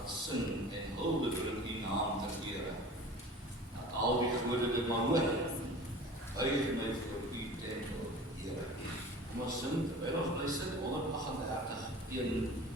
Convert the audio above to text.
wat sing en hulde bring die naam ter ere. Dat al die gode dit maar hoor. Buig my voor u tempel, Here. Kom ons sing, terwyl ons bly sit, 138, 1